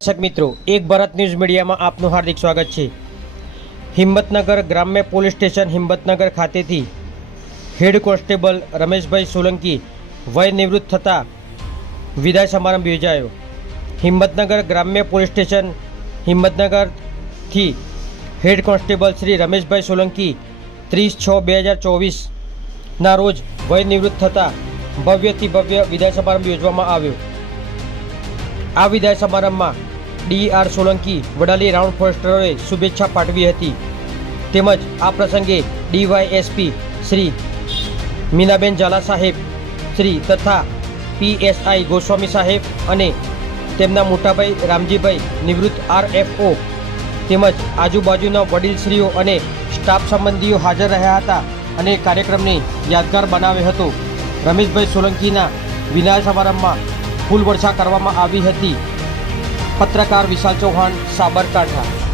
દર્શક મિત્રો, એક ભારત ન્યૂઝ મીડિયામાં આપનું હાર્દિક સ્વાગત છે. હિંમતનગર ગ્રામ્ય પોલીસ સ્ટેશન હિંમતનગર ખાતેથી હેડ કોન્સ્ટેબલ રમેશભાઈ સોલંકી વય નિવૃત્ત થતાં વિદાય સમારંભ યોજાયો. હિંમતનગર ગ્રામ્ય પોલીસ સ્ટેશન હિંમતનગરથી હેડ કોન્સ્ટેબલ શ્રી રમેશભાઈ સોલંકી ત્રીસ છ બે હજાર ચોવીસના રોજ વય નિવૃત્ત થતાં ભવ્યથી ભવ્ય વિદાય સમારંભ યોજવામાં આવ્યો. આ વિદાય સમારંભમાં D R Solanki Vadali round ફોરેસ્ટરોએ શુભેચ્છા પાઠવી હતી. તેમજ આ પ્રસંગે ડીવાયએસપી શ્રી મીનાબેન ઝાલા સાહેબ, શ્રી તથા પીએસઆઈ ગોસ્વામી સાહેબ અને તેમના મોટાભાઈ રામજીભાઈ નિવૃત્ત આરએફઓ તેમજ આજુબાજુના વડીલશ્રીઓ અને સ્ટાફ સંબંધીઓ હાજર રહ્યા હતા અને કાર્યક્રમને યાદગાર બનાવ્યો હતો. રમેશભાઈ સોલંકીના વિનાય સમારંભમાં ફૂલ વર્ષા કરવામાં આવી હતી. પત્રકાર વિશાલ ચૌહાણ સાબરકાંઠા.